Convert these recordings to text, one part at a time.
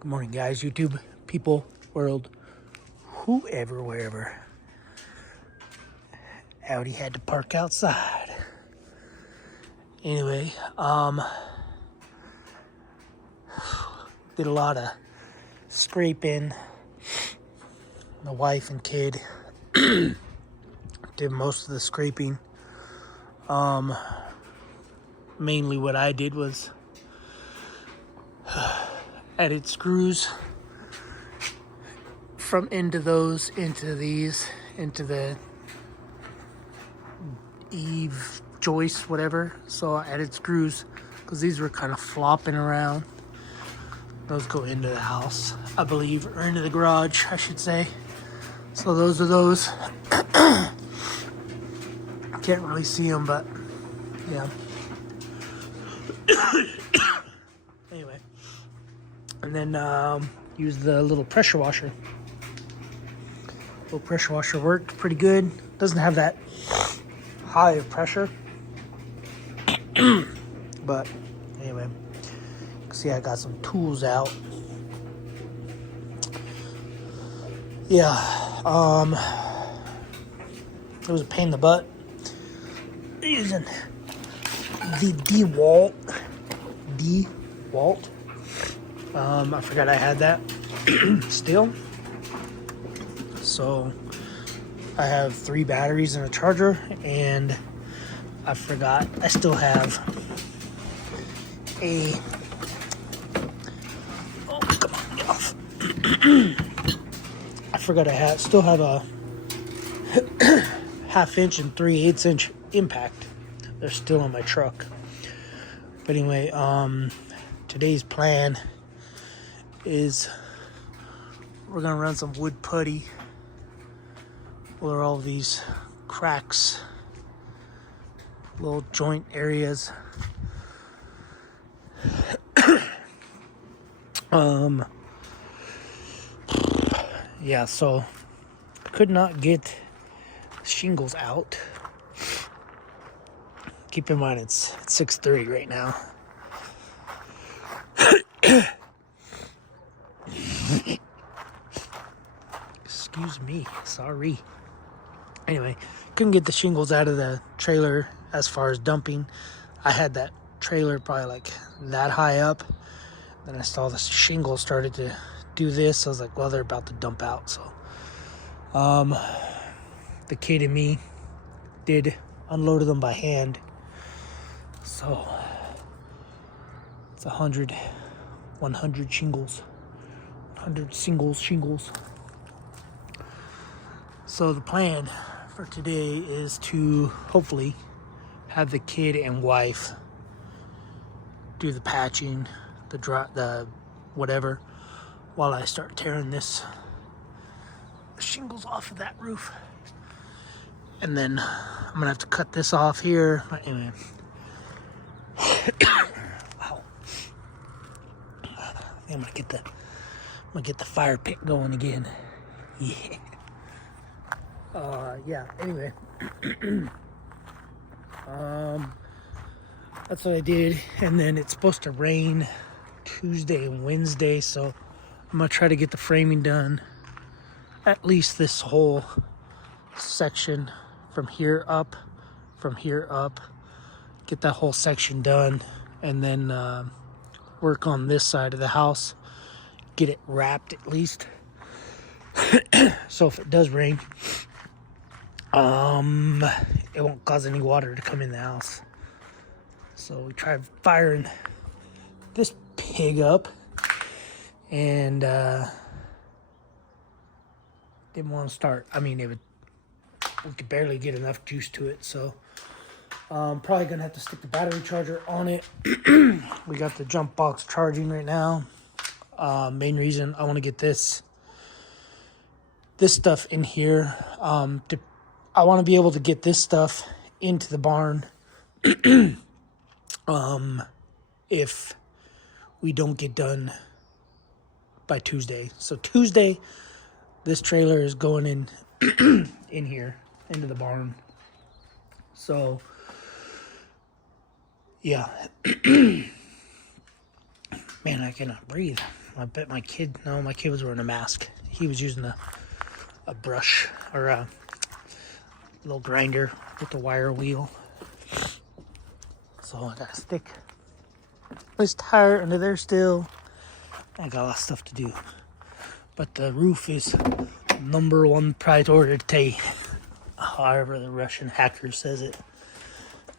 Good morning, guys, YouTube, people, world, whoever, wherever. Audi had to park outside. Anyway, did a lot of scraping. My wife and kid did most of the scraping. Mainly what I did was added screws from into those, into these, into the eave joist, whatever. So I added screws because these were kind of flopping around. Those go into the house, I believe, or into the garage, I should say. So those are those. Can't really see them, but yeah. Anyway, and then use the little pressure washer. Little pressure washer worked pretty good. Doesn't have that high of pressure, but anyway, see, I got some tools out. Yeah, it was a pain in the butt using the DeWalt. I forgot I had that still. So I have 3 batteries and a charger, and I forgot I still have a, oh, come on, get off. I forgot I still have a 1/2 inch and 3/8 inch impact. They're still on my truck. But anyway, today's plan is we're gonna run some wood putty where all these cracks, little joint areas. Yeah, so could not get shingles out. Keep in mind it's 6:30 right now. Excuse me, sorry. Anyway, couldn't get the shingles out of the trailer as far as dumping. I had that trailer probably like that high up. Then I saw the shingles started to do this. I was like, well, they're about to dump out. So the kid and me did unload them by hand. So it's 100 shingles, 100 shingles. So the plan for today is to hopefully have the kid and wife do the patching, the whatever, while I start tearing this shingles off of that roof. And then I'm gonna have to cut this off here. But anyway, wow. I think I'm gonna get the fire pit going again. Yeah. Yeah. Anyway, that's what I did. And then it's supposed to rain Tuesday and Wednesday, so I'm gonna try to get the framing done. At least this whole section from here up, get that whole section done, and then work on this side of the house, get it wrapped at least. So if it does rain, it won't cause any water to come in the house. So we tried firing this pig up, and didn't want to start. I mean, we could barely get enough juice to it, so I'm probably gonna have to stick the battery charger on it. We got the jump box charging right now. Main reason I want to get this stuff in here, I want to be able to get this stuff into the barn if we don't get done by Tuesday. So Tuesday, this trailer is going in in here into the barn. So yeah. Man, I cannot breathe. I bet my kid was wearing a mask. He was using a brush or a little grinder with the wire wheel. So I gotta stick this tire under there still. I got a lot of stuff to do. But the roof is #1 priority, however the Russian hacker says it.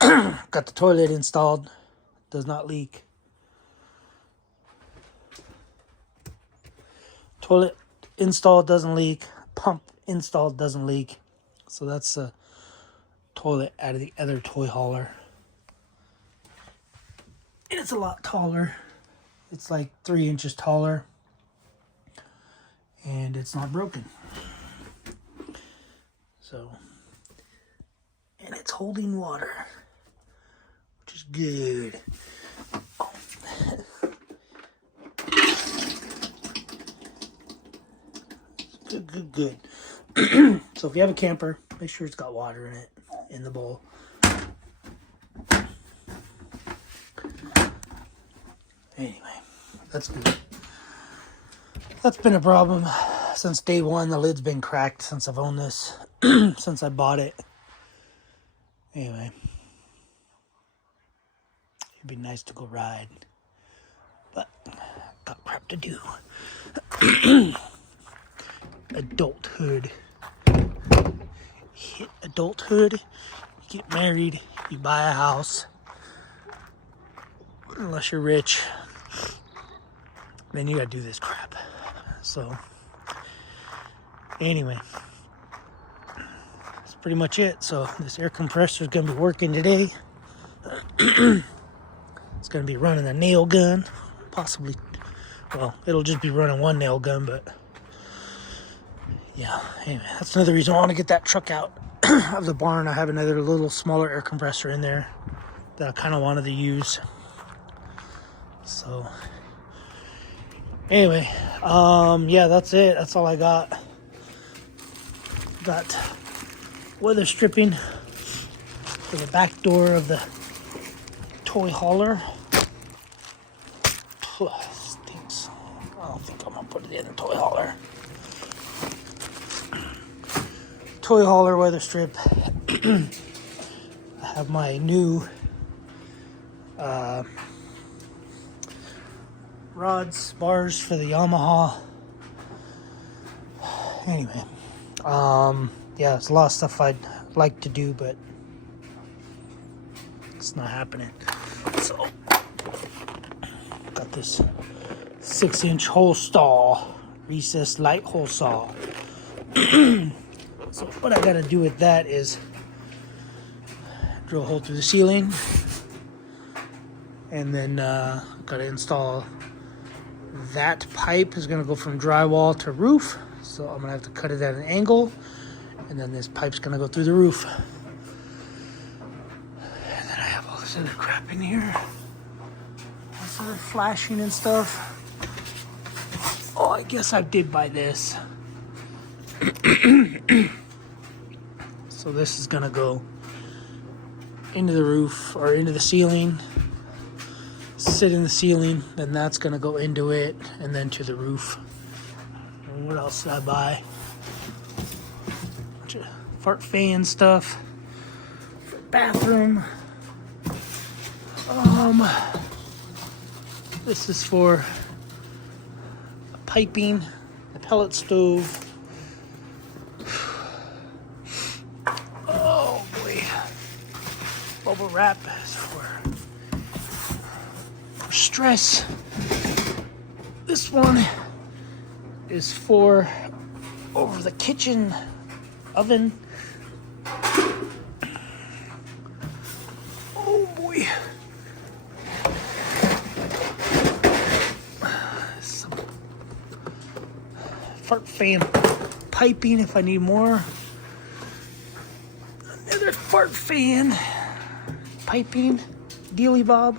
Got the toilet installed. Does not leak. Toilet installed, doesn't leak. Pump installed, doesn't leak. So that's the toilet out of the other toy hauler. And it's a lot taller. It's like 3 inches taller. And it's not broken. So, and it's holding water, which is good. Good. So if you have a camper, make sure it's got water in it, in the bowl. Anyway, that's good. That's been a problem since day one. The lid's been cracked since I've owned this, since I bought it. Anyway, it'd be nice to go ride, but got crap to do. Adulthood. Hit adulthood, you get married, you buy a house. Unless you're rich, then you gotta do this crap. So, anyway, that's pretty much it. So, this air compressor is gonna be working today. It's gonna be running a nail gun, possibly. Well, it'll just be running one nail gun, but yeah. Anyway, that's another reason I want to get that truck out of the barn. I have another little smaller air compressor in there that I kind of wanted to use. So anyway, yeah, that's it. That's all I got. Got weather stripping for the back door of the toy hauler. Stinks. I don't think I'm gonna put it in the toy hauler. Toy hauler weather strip. I have my new rods, bars for the Yamaha. Anyway, yeah, it's a lot of stuff I'd like to do, but it's not happening. So, got this 6-inch hole saw, recessed light hole saw. So what I gotta do with that is drill a hole through the ceiling, and then gotta install that pipe. Is gonna go from drywall to roof, so I'm gonna have to cut it at an angle, and then this pipe's gonna go through the roof. And then I have all this other crap in here, all this other flashing and stuff. Oh, I guess I did buy this. So this is gonna go into the roof or into the ceiling, sit in the ceiling, then that's gonna go into it and then to the roof. And what else did I buy? Bunch of fart fan stuff for bathroom. This is for piping, the pellet stove. Bubble wrap is for stress. This one is for over the kitchen oven. Oh boy. Some fart fan piping if I need more. Another fart fan piping, dealy bob.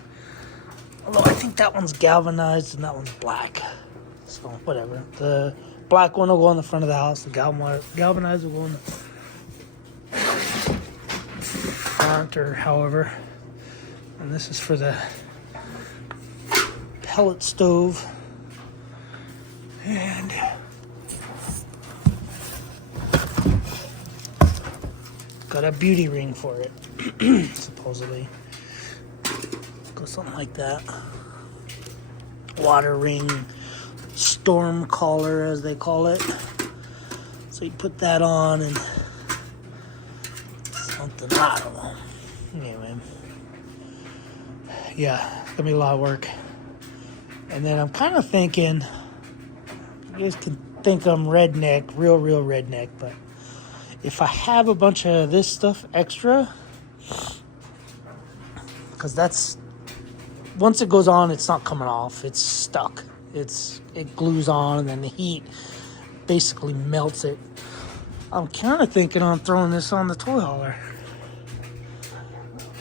Although I think that one's galvanized and that one's black. So whatever. The black one will go on the front of the house. The galvanized will go on the front or however. And this is for the pellet stove. And got a beauty ring for it, supposedly. Go something like that. Water ring, storm collar as they call it. So you put that on and something, I don't know. Anyway. Yeah, it's gonna be a lot of work. And then I'm kind of thinking, you guys can think I'm redneck, real redneck, but if I have a bunch of this stuff extra, because that's, once it goes on, it's not coming off. It's stuck. It glues on, and then the heat basically melts it. I'm kind of thinking on throwing this on the toy hauler.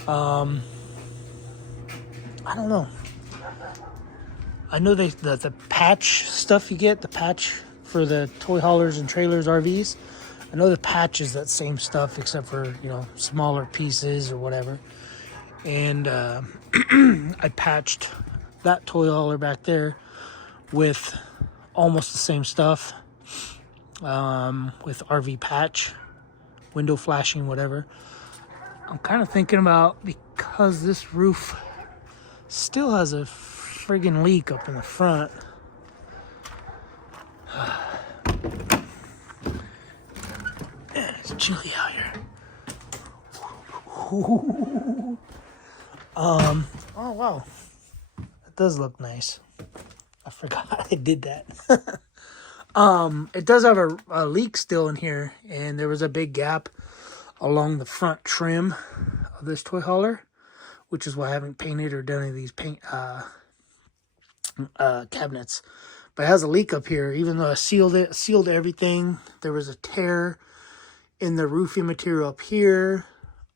I don't know. I know the patch stuff you get, the patch for the toy haulers and trailers, RVs. I know the patch is that same stuff except for, you know, smaller pieces or whatever. And I patched that toy hauler back there with almost the same stuff, with RV patch, window flashing, whatever. I'm kind of thinking about, because this roof still has a friggin' leak up in the front. Man, it's chilly out here. Oh wow, that does look nice. I forgot I did that. It does have a leak still in here, and there was a big gap along the front trim of this toy hauler, which is why I haven't painted or done any of these paint cabinets. But it has a leak up here. Even though I sealed everything, there was a tear in the roofing material up here.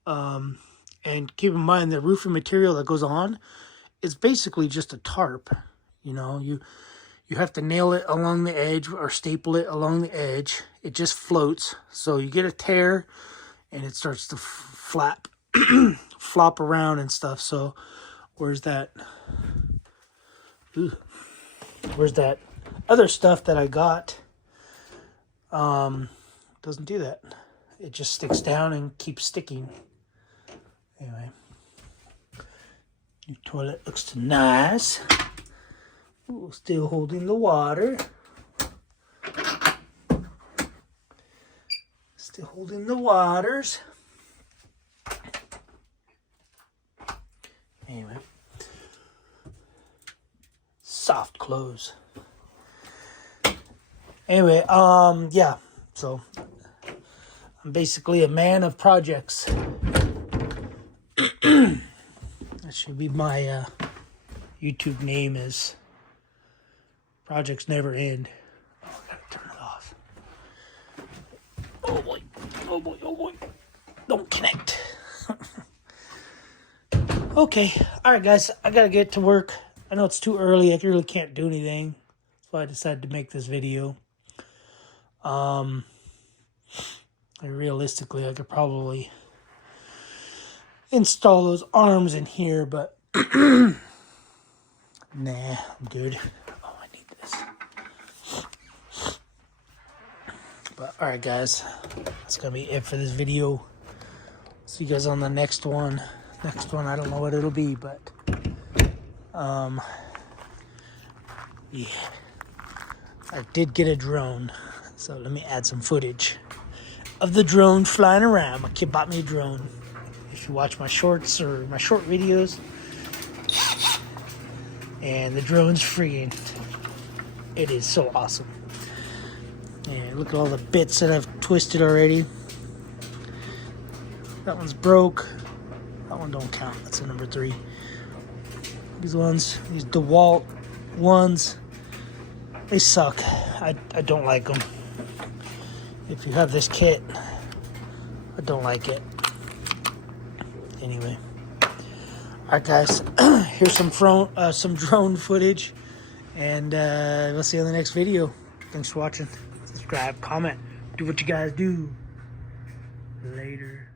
And keep in mind, the roofing material that goes on is basically just a tarp. You know, you have to nail it along the edge or staple it along the edge. It just floats. So you get a tear and it starts to flop around and stuff. So where's that? Where's that other stuff that I got? Doesn't do that. It just sticks down and keeps sticking. Anyway, new toilet looks nice. Ooh, still holding the water. Still holding the waters. Anyway, soft close. Anyway, yeah. So I'm basically a man of projects. That should be my YouTube name, is Projects Never End. Oh, I gotta turn it off. Oh boy, oh boy, oh boy. Don't connect. Okay, alright guys, I gotta get to work. I know it's too early, I really can't do anything. That's why I decided to make this video. And realistically, I could probably install those arms in here, but nah, I'm good. Oh, I need this. But alright guys, that's gonna be it for this video. See you guys on the next one. Next one, I don't know what it'll be, but yeah, I did get a drone, so let me add some footage of the drone flying around. My kid bought me a drone. If you watch my shorts or my short videos, and the drone's freaking, it is so awesome. And look at all the bits that I've twisted already. That one's broke. That one don't count. That's a number 3. These ones, these DeWalt ones, they suck. I don't like them. If you have this kit, I don't like it. Anyway, alright guys, here's some drone footage, and we'll see you on the next video. Thanks for watching. Subscribe, comment, do what you guys do. Later.